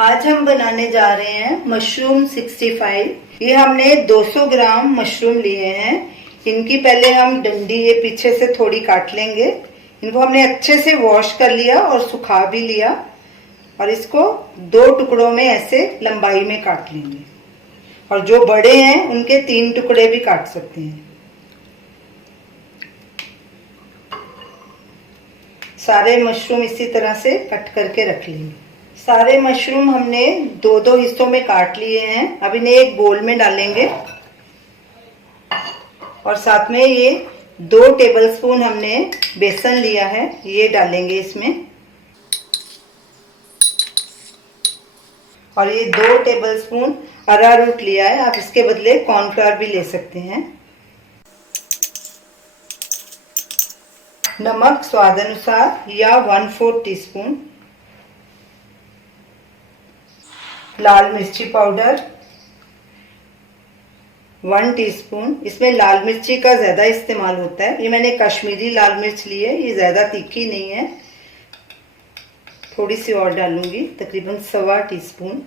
आज हम बनाने जा रहे हैं मशरूम 65। ये हमने 200 ग्राम मशरूम लिए हैं। इनकी पहले हम डंडी ये पीछे से थोड़ी काट लेंगे। इनको हमने अच्छे से वॉश कर लिया और सुखा भी लिया और इसको 2 टुकड़ों में ऐसे लंबाई में काट लेंगे। और जो बड़े हैं उनके 3 टुकड़े भी काट सकते हैं। सारे मशरूम इसी तरह से कट करके रख लेंगे। सारे मशरूम हमने 2-2 हिस्सों में काट लिए हैं। अब इन्हें एक बोल में डालेंगे और साथ में ये 2 टेबलस्पून हमने बेसन लिया है, ये डालेंगे इसमें। और ये 2 टेबलस्पून अरारोट लिया है, आप इसके बदले कॉर्नफ्लावर भी ले सकते हैं। नमक स्वाद अनुसार या 1/4 टीस्पून। लाल मिर्ची पाउडर 1 टीस्पून। इसमें लाल मिर्ची का ज़्यादा इस्तेमाल होता है। ये मैंने कश्मीरी लाल मिर्च ली है, ये ज़्यादा तीखी नहीं है। थोड़ी सी और डालूंगी, तकरीबन 1/4 टीस्पून।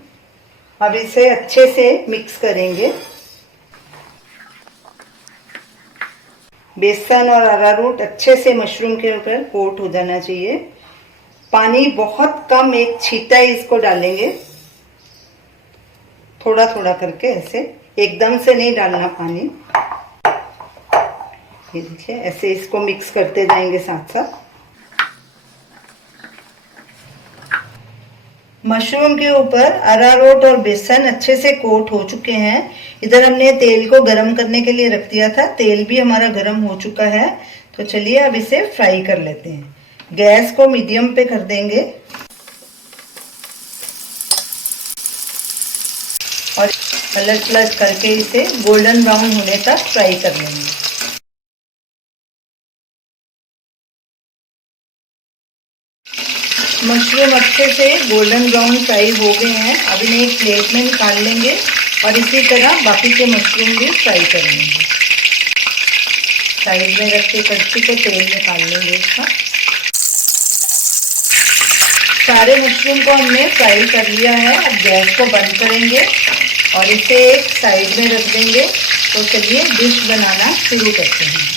अब इसे अच्छे से मिक्स करेंगे। बेसन और अरारोट अच्छे से मशरूम के ऊपर कोट हो जाना चाहिए। पानी बहुत कम, 1 छींटा ही इसको डालेंगे, थोड़ा थोड़ा करके, ऐसे एकदम से नहीं डालना पानी। ये देखिए, ऐसे इसको मिक्स करते जाएंगे साथ साथ। मशरूम के ऊपर अरारोट और बेसन अच्छे से कोट हो चुके हैं। इधर हमने तेल को गरम करने के लिए रख दिया था, तेल भी हमारा गरम हो चुका है। तो चलिए अब इसे फ्राई कर लेते हैं। गैस को मीडियम पे कर देंगे और अलग अलग करके इसे गोल्डन ब्राउन होने तक फ्राई कर लेंगे। मशरूम अच्छे से गोल्डन ब्राउन फ्राई हो गए हैं। अब इन्हें एक प्लेट में निकाल लेंगे और इसी तरह बाकी के मशरूम भी फ्राई कर लेंगे। साइड में रख के कड़छी को तेल निकाल लेंगे इसका। सारे मशरूम को हमने फ्राई कर लिया है। अब गैस को बंद करेंगे और इसे एक साइड में रख देंगे। तो चलिए डिश बनाना शुरू करते हैं।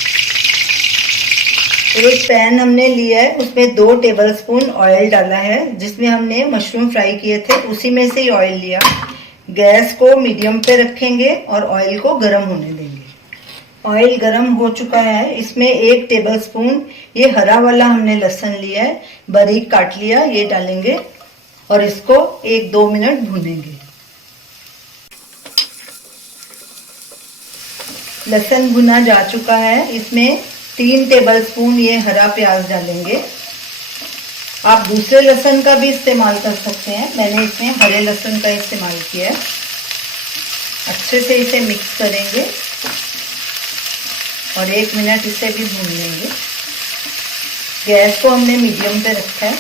एक पैन हमने लिया है, उसमें 2 टेबलस्पून ऑयल डाला है। जिसमें हमने मशरूम फ्राई किए थे उसी में से ही ऑयल लिया। गैस को मीडियम पे रखेंगे और ऑयल को गर्म होने देंगे। ऑयल गर्म हो चुका है, इसमें 1 टेबलस्पून ये हरा वाला हमने लहसुन लिया है, बारीक काट लिया, ये डालेंगे और इसको 1-2 मिनट भूनेंगे। लहसुन भुना जा चुका है, इसमें 3 टेबलस्पून ये हरा प्याज डालेंगे। आप दूसरे लहसुन का भी इस्तेमाल कर सकते हैं, मैंने इसमें हरे लहसुन का इस्तेमाल किया है। अच्छे से इसे मिक्स करेंगे और 1 मिनट इसे भी भून लेंगे। गैस को हमने मीडियम पे रखा है।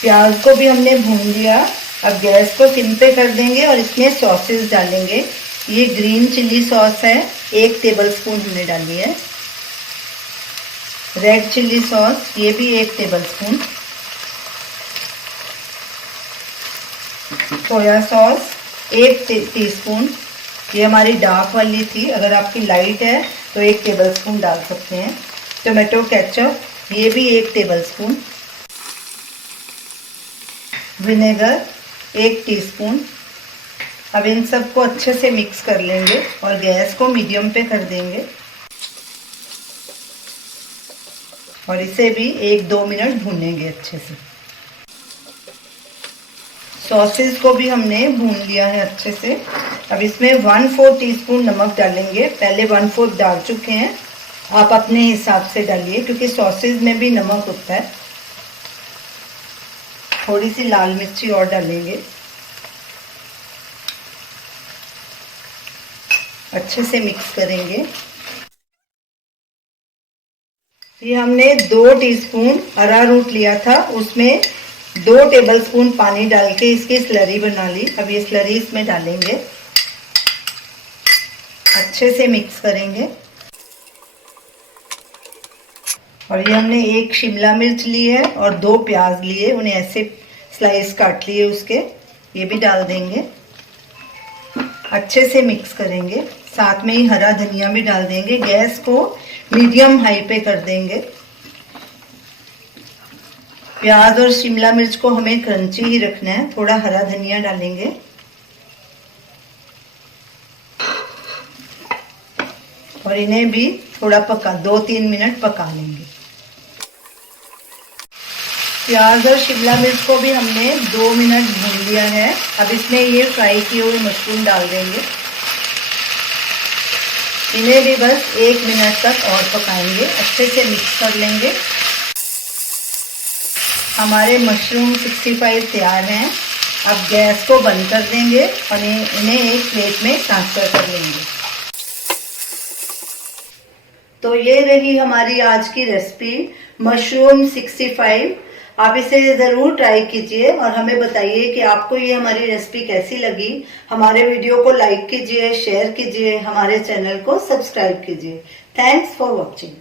प्याज को भी हमने भून लिया। अब गैस को सिम पे कर देंगे और इसमें सॉसेस डालेंगे। ये ग्रीन चिली सॉस है, 1 टेबलस्पून हमने डाली है। रेड चिली सॉस, ये भी 1 टेबलस्पून। सोया सॉस 1 टीस्पून, ये हमारी डार्क वाली थी। अगर आपकी लाइट है तो 1 टेबलस्पून डाल सकते हैं। टोमेटो केचप, ये भी 1 टेबलस्पून। Vinegar 1 teaspoon. अब इन सबको अच्छे से मिक्स कर लेंगे और गैस को मीडियम पे कर देंगे और इसे भी 1-2 मिनट भूनेंगे अच्छे से। सॉसेस को भी हमने भून लिया है अच्छे से। अब इसमें 1/4 टीस्पून नमक डालेंगे। पहले 1/4 डाल चुके हैं, आप अपने हिसाब से डालिए क्योंकि सॉसेस में भी नमक होता है। थोड़ी सी लाल मिर्ची और डालेंगे। अच्छे से मिक्स करेंगे। ये हमने 2 टीस्पून अरारोट लिया था, उसमें 2 टेबलस्पून पानी डाल के इसकी स्लरी बना ली। अब ये स्लरी इसमें डालेंगे, अच्छे से मिक्स करेंगे। और ये हमने 1 शिमला मिर्च ली है और 2 प्याज लिए, उन्हें ऐसे स्लाइस काट लिए उसके, ये भी डाल देंगे। अच्छे से मिक्स करेंगे, साथ में ही हरा धनिया भी डाल देंगे। गैस को मीडियम हाई पे कर देंगे। प्याज और शिमला मिर्च को हमें क्रंची ही रखना है। थोड़ा हरा धनिया डालेंगे और इन्हें भी थोड़ा 2-3 मिनट पका लेंगे। प्याज और शिमला मिर्च को भी हमने 2 मिनट भून लिया है। अब इसमें ये फ्राई किए हुए मशरूम डाल देंगे। इन्हें भी बस 1 मिनट तक और पकाएंगे, अच्छे से मिक्स कर लेंगे। हमारे मशरूम 65 तैयार हैं। अब गैस को बंद कर देंगे और इन्हें एक प्लेट में ट्रांसफर कर लेंगे। तो ये रही हमारी आज की रेसिपी मशरूम 65। आप इसे ज़रूर ट्राई कीजिए और हमें बताइए कि आपको ये हमारी रेसिपी कैसी लगी। हमारे वीडियो को लाइक कीजिए, शेयर कीजिए, हमारे चैनल को सब्सक्राइब कीजिए। Thanks for watching.